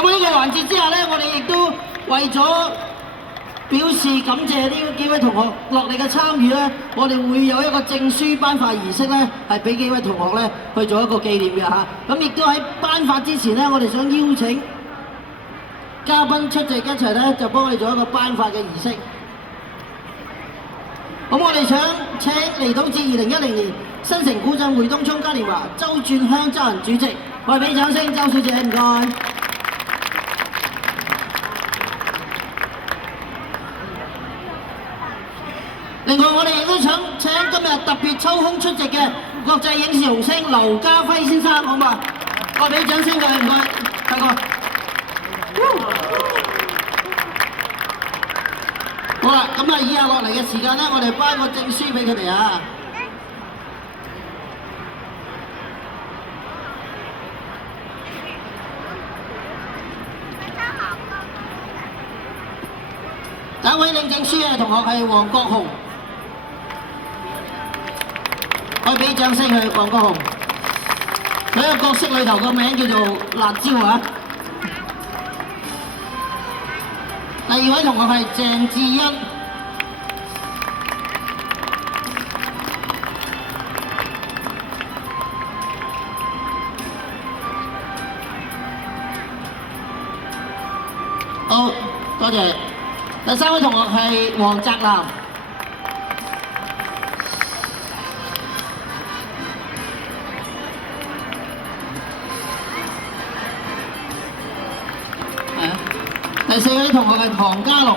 咁喺呢個環節之下咧，我哋亦都為咗表示感謝呢幾位同學落嚟嘅參與咧，我哋會有一個證書頒發儀式咧，係俾幾位同學咧去做一個紀念嘅嚇。咁亦都喺頒發之前咧，我哋想邀請嘉賓出席一齊咧，就幫我哋做一個頒發嘅儀式。咁我哋想請嚟到自2010年新城古鎮會東涌嘉年華周轉香周人主席，我哋俾掌聲，周小姐唔該。另外，我哋亦都想請今日特別抽空出席嘅國際影視紅星劉家輝先生，好嘛？我俾掌聲佢，唔該，大哥。好啦，咁啊，以下落嚟嘅時間咧，我哋頒個證書俾佢哋啊。第一位領證書嘅同學係黃國雄。我俾掌聲佢，黃國雄。佢個角色裏頭個名叫做辣椒啊。第二位同學係鄭智恩。好，多謝。第三位同學係黃澤南。第四位同學係唐家龍。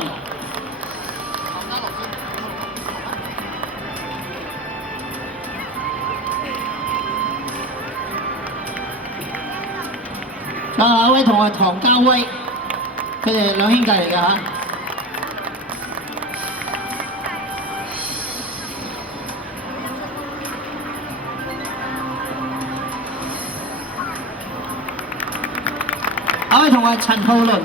下一位同學係唐家威，佢哋兩兄弟嚟㗎嚇。下一位同學係陳浩倫。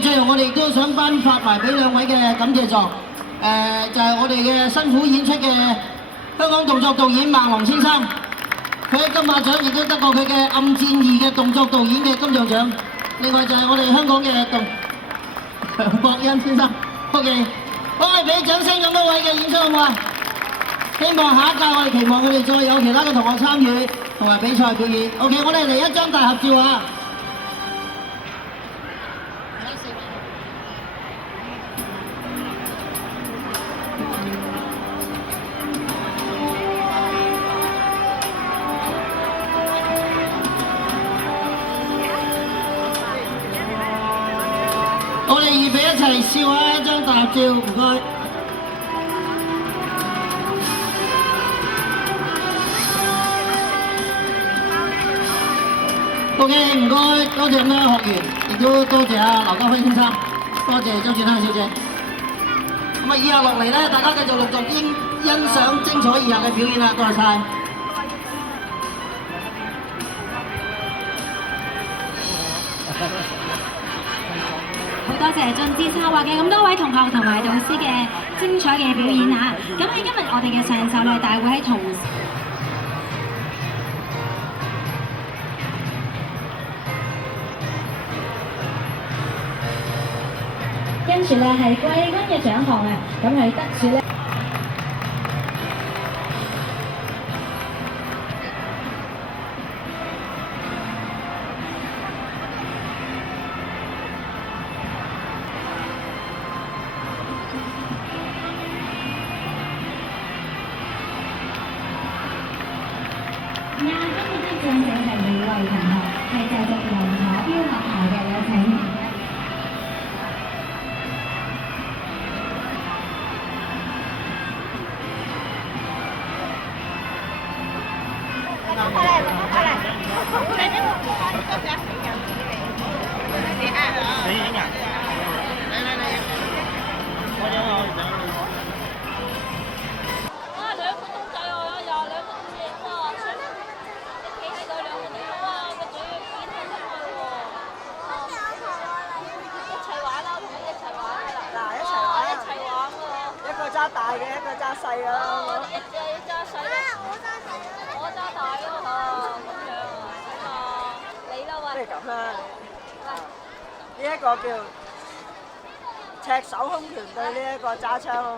最後我哋亦都想頒發埋俾兩位嘅感謝狀，就係我哋嘅辛苦演出嘅香港動作導演孟龍先生，佢喺金馬獎亦都得過佢嘅《暗戰2》嘅動作導演嘅金像獎。另外就係我哋香港嘅梁博恩先生。OK， 好，我哋俾掌聲咁多位嘅演出好唔好啊？希望下一屆我哋期望佢哋再有其他嘅同學參與同埋比賽表演。OK， 我哋嚟一張大合照啊！我哋預備一齊笑下一張大合照，唔該。OK， 唔該，多謝咁多學員，亦都多謝劉家輝先生，多謝周轉香小姐。咁啊，以下落嚟咧，大家繼續陸續欣賞精彩以下嘅表演啦，多謝晒。好多謝俊之策劃嘅咁多位同學同埋導師嘅精彩嘅表演啊！咁喺今日我哋嘅上晝禮大會喺同跟住咧係季軍嘅獎項啊！咁係得住咧。亞軍嘅得獎者係李慧同學，係就讀龍可標學校嘅，有請。兩個公仔我有，兩個公仔喎，你企喺度兩個你好啊，我覺得大嘅，一個揸細嘅啦。我哋要揸細啦。我揸大咯嗬，咁樣啊，點啊？你啦喂。不如咁啦，呢一個叫赤手空拳對呢一個揸槍咯。